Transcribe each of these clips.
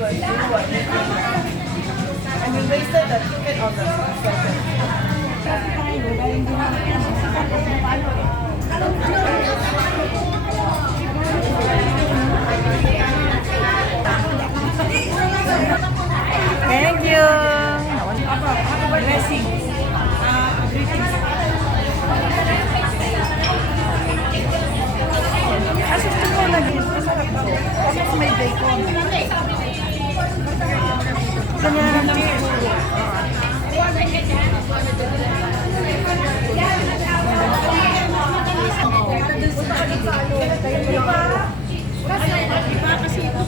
And we wasted the ticket on the second. Thank you. Blessing. Kasi ito ko lagi. Masarap ba? Kasi may bacon. Kanya lang siguro. Kasi ito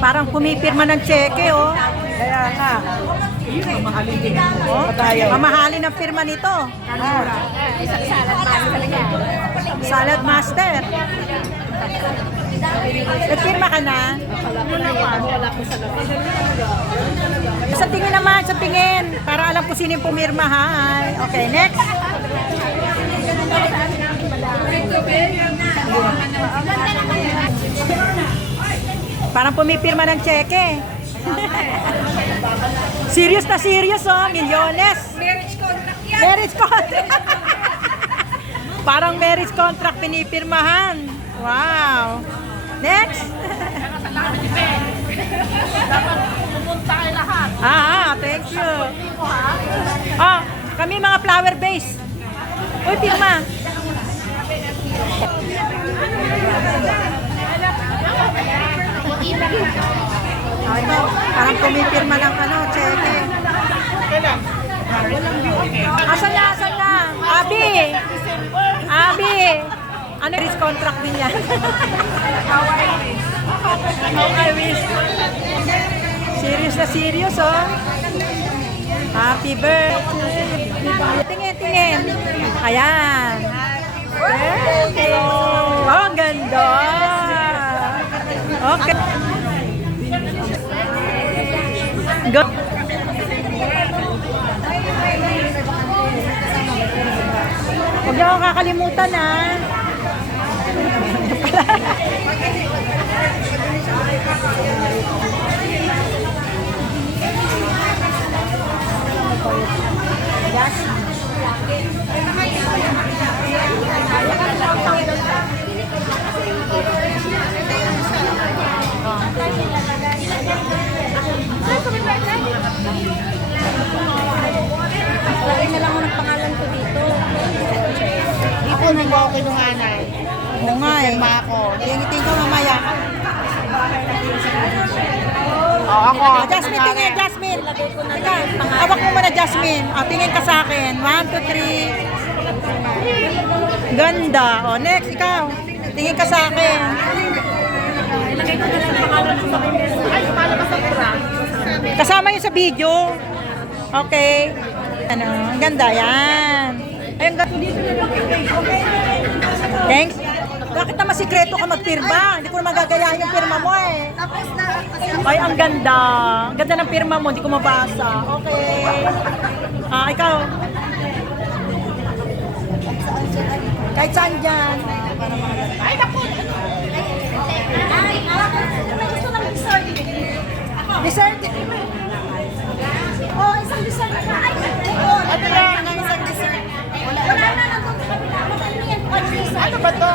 parang pumipirma ng cheque, oh. Kaya nga. Mamahalin din ako. Mamahalin ang pirma nito. Salad master. Nagpirma ka na? Sa tingin naman, sa tingin. Para alam ko sino yung pumirma, ha? Okay, next. Parang pumipirma ng cheque. Serious na serious, oh. Milyones. Marriage contract yan. Marriage contract. Parang marriage contract pinipirmahan. Wow. Next. Dapat pumunta kayo lahat. Thank you. Oh, kami mga flower base. Uy, pirma. Ito, parang pumipirma ng cheque. Asan na, asan na? Abi! Abi! Ano yung contract din yan? Okay, wish. Serious na serious, oh. Happy birthday. Tingin, tingin. Ayan. Birthday. Oh, ang ganda. Okay. Go. Huwag niyo akong kakalimutan, ha. Lagay na lang mo ng pangalan ko dito. Ipunin mo ako kinunganay. Oo nga, eh. Pirma ako. Tingin ko mamaya. Ako. Jasmine, tingin, Jasmine. Teka, hawak mo muna, Jasmine. Tingin ka sa akin. 1, 2, 3. Ganda. Next, ikaw. Tingin ka sa akin. Ilagay ko na lang ang pangalan ko sa mesa. Ay, lumalabas ang pura. Kasama yun sa video. Okay. Ano, ang ganda. Yan. Ay, ang ganda. Thanks. Bakit naman sikreto ka magpirma? Hindi ko na magagayahin yung pirma mo, eh. Tapos na, kasi Ay, ang ganda. Ang ganda ng pirma mo, hindi ko mabasa. Okay. Ikaw. Kahit saan dyan. ay, naku! Ay, may gusto ng dessert. Dessert. Oh, isang dessert na. Ay, Ano lang ang isang dessert? wala na nandun sa kabila. Ano yan? Ano ba to?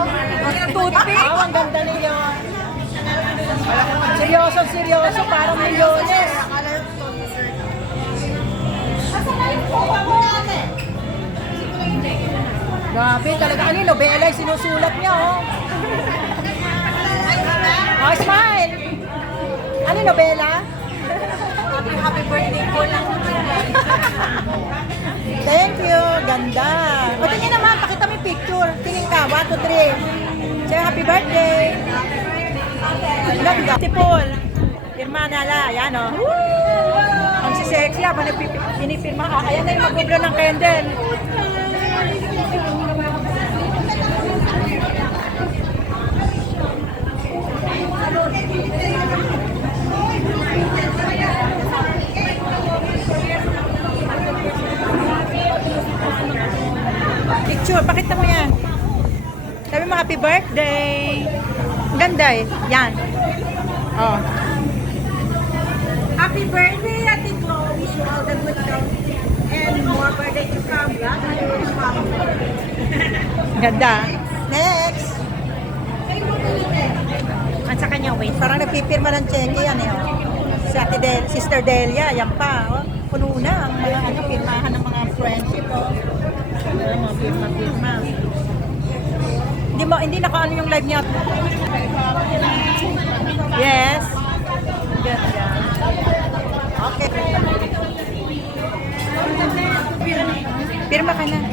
Toothpick. Ang ganda niyo. Seryoso, seryoso. Parang milyones. Asan na yung kuha mo? Grabe, talaga. Ano yun? Bella, sinusulat niya, oh. Oh, smile. Ano yun, Bella? Happy birthday po lang. Thank you. Ganda. O, tingin naman. Pakita mo yung picture. Tingin ka. 1, 2, 3. Say happy birthday. Ganda. Si Paul. Pirma nala. Ayan, oh. Ang sisexy. Pinipirma ka. Ayan na yung mag-ublo ng candle. happy birthday. Ang ganda eh. Yan. Oh. Happy birthday, Ate Chloe. Wish you all the good health and more birthday to come. Ganda. Next. At sa kanya, wait. Parang nagpipirma ng cheque yan eh. Oh. Si Ate Sister Delia, yan pa. Oh. Puno na ang mga pirmahan ng mga friendship. Oh. Mga pirma-pirma. Hindi naka-ano yung live niya. Yes. Ganda. Okay. Pirma ka na.